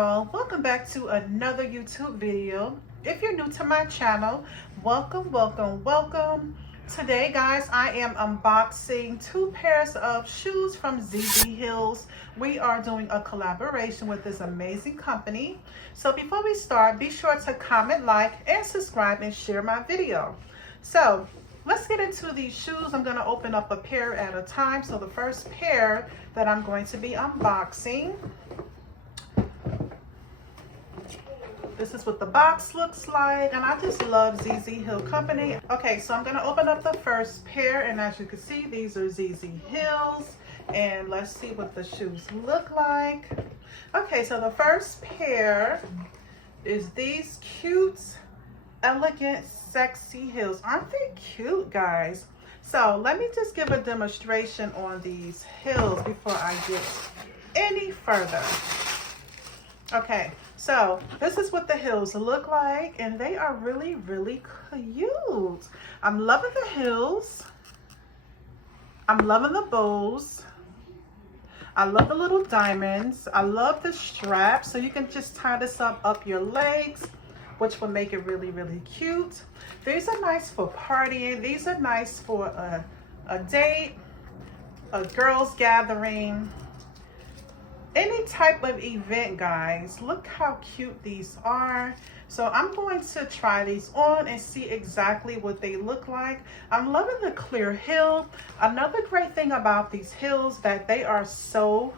y'all, welcome back to another YouTube video. If you're new to my channel, welcome. Today guys, I am unboxing two pairs of shoes from ZZHeels. We are doing a collaboration with this amazing company. So before we start, be sure to comment, like, and subscribe and share my video. So let's get into these shoes. I'm going to open up a pair at a time. So the first pair that I'm going to be unboxing, this is what the box looks like, and I just love ZZHeels company. Okay, so I'm gonna open up the first pair, and as you can see, these are ZZHeels, and let's see what the shoes look like. Okay, so the first pair is these cute, elegant, sexy heels. Aren't they cute, guys? So let me just give a demonstration on these heels before I get any further. Okay, so this is what the heels look like, and they are really cute. I'm loving the heels. I'm loving the bows. I love the little diamonds. I love the strap, so you can just tie this up your legs, which will make it really cute. These are nice for partying. These are nice for a date, a girls gathering, any type of event, guys. Look how cute these are. So I'm going to try these on and see exactly what they look like. I'm loving the clear heel. Another great thing about these heels that they are so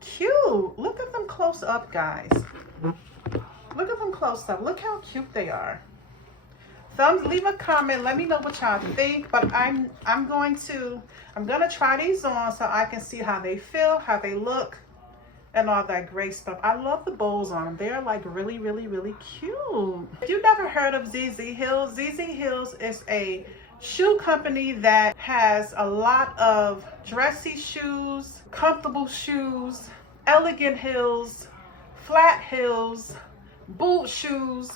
cute. Look at them close up, guys. Look at them close up. Look how cute they are. Leave a comment, let me know what y'all think. But I'm gonna try these on so I can see how they feel, how they look, and all that great stuff. I love the bows on them. They're like really cute. If you've never heard of ZZHeels, ZZHeels is a shoe company that has a lot of dressy shoes, comfortable shoes, elegant heels, flat heels, boot shoes,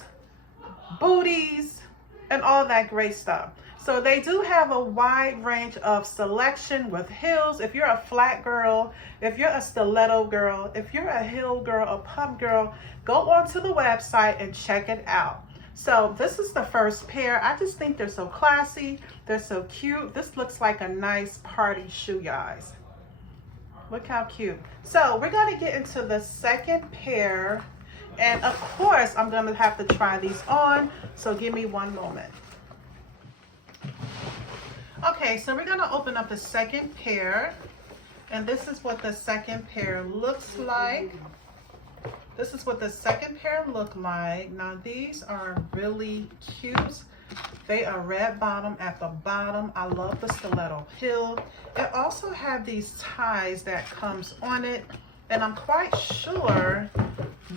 booties, and all that great stuff. So they do have a wide range of selection with heels. If you're a flat girl, if you're a stiletto girl, if you're a heel girl, a pump girl, go onto the website and check it out. So this is the first pair. I just think they're so classy. They're so cute. This looks like a nice party shoe, guys. Look how cute. So we're gonna get into the second pair. And of course, I'm gonna have to try these on. So give me one moment. Okay, so we're gonna open up the second pair, and this is what the second pair looks like. This is what the second pair look like. Now these are really cute. They are red bottom at the bottom. I love the stiletto heel. It also have these ties that comes on it, and I'm quite sure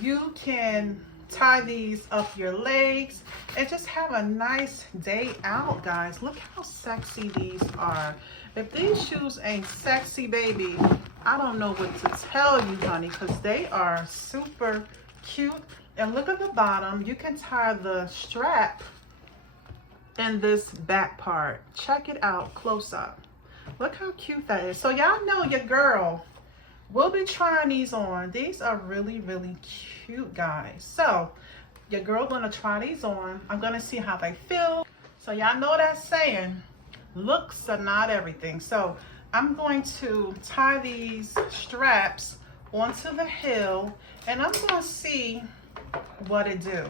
you can tie these up your legs and just have a nice day out, guys. Look how sexy these are. If these shoes ain't sexy, baby, I don't know what to tell you, honey, because they are super cute. And look at the bottom. You can tie the strap in this back part. Check it out close up. Look how cute that is. So y'all know your girl will be trying these on. These are really cute, guys. So your girl gonna try these on. I'm gonna see how they feel. So y'all know that saying, looks are not everything. So I'm going to tie these straps onto the heel, and I'm gonna see what it do.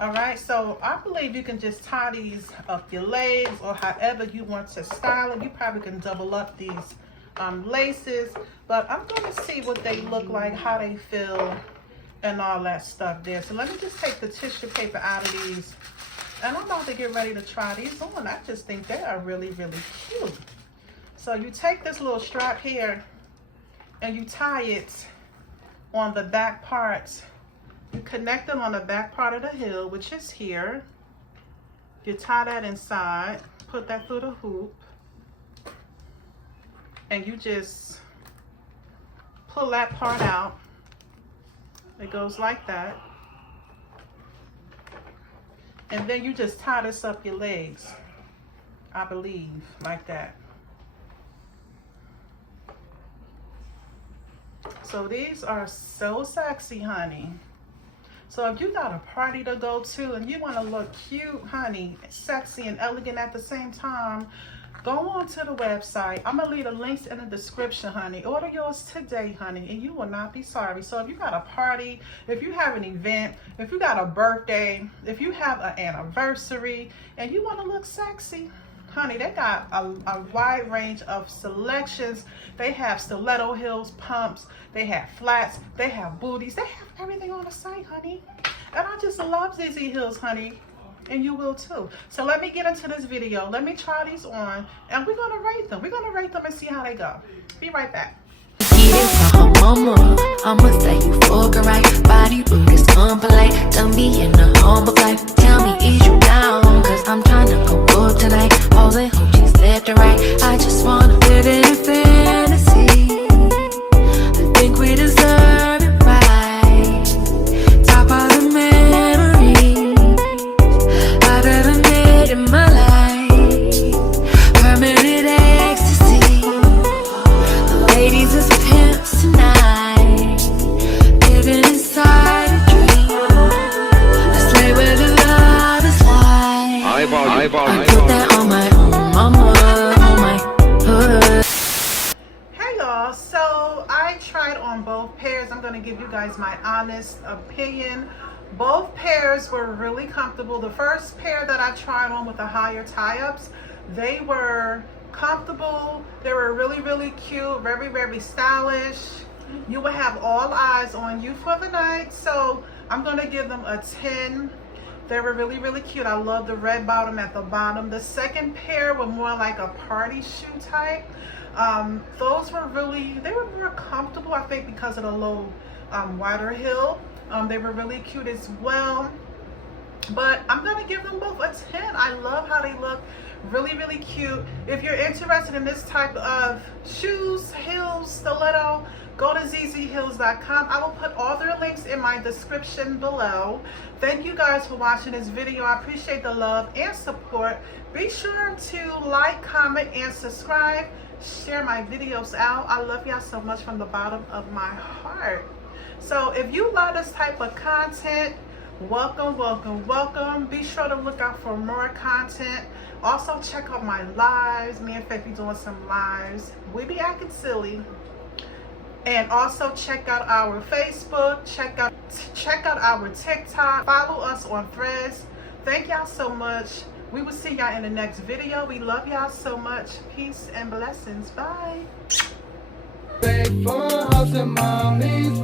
All right, so I believe you can just tie these up your legs or however you want to style it. You probably can double up these laces, but I'm going to see what they look like, how they feel, and all that stuff there. So let me just take the tissue paper out of these, and I'm about to get ready to try these on. I just think they are really cute. So you take this little strap here and you tie it on the back part. You connect it on the back part of the heel, which is here. You tie that inside, put that through the hoop, and you just pull that part out. It goes like that. And then you just tie this up your legs, I believe, like that. So these are so sexy, honey. So if you got a party to go to and you want to look cute, honey, sexy and elegant at the same time, go on to the website. I'm going to leave the links in the description, honey. Order yours today, honey, and you will not be sorry. So if you got a party, if you have an event, if you got a birthday, if you have an anniversary, and you want to look sexy, honey, they got a wide range of selections. They have stiletto heels, pumps, they have flats, they have booties, they have everything on the site, honey. And I just love ZZHeels, honey. And you will too. So let me get into this video. Let me try these on and we're gonna rate them. We're gonna rate them and see how they go. Be right back. I'ma say you fuck right. Body rude is unpolite. Done be in a humble life. Tell me, is you down? Cause I'm trying to go up tonight. All in hoochies left and right. I just wanna live in a fantasy. I think we deserve it right. Top of the memory I've ever made in my life. Permanent ecstasy. The ladies is pimps tonight. Living inside a dream. Let's play where the love is light. I put that on my own mama, on my hood. Hey y'all, so I tried on both pairs. I'm gonna give you guys my honest opinion. Both pairs were really comfortable. The first pair that I tried on with the higher tie-ups, they were comfortable. They were really, really cute, very, very stylish. You will have all eyes on you for the night. So I'm gonna give them a 10. They were really, really cute. I love the red bottom at the bottom. The second pair were more like a party shoe type. Those were they were more comfortable, I think, because of the low, wider heel. They were really cute as well. But I'm gonna give them both a 10. I love how they look. Really, really cute. If you're interested in this type of shoes, heels, stiletto, go to ZZHeels.com. I will put all their links in my description below. Thank you guys for watching this video. I appreciate the love and support. Be sure to like, comment, and subscribe. Share my videos out. I love y'all so much from the bottom of my heart. So if you love this type of content, welcome, welcome, welcome. Be sure to look out for more content. Also check out my lives. Me and Faith be doing some lives. We be acting silly. And also check out our Facebook. Check out our TikTok. Follow us on Threads. Thank y'all so much. We will see y'all in the next video. We love y'all so much. Peace and blessings. Bye. Faithful house and mommy's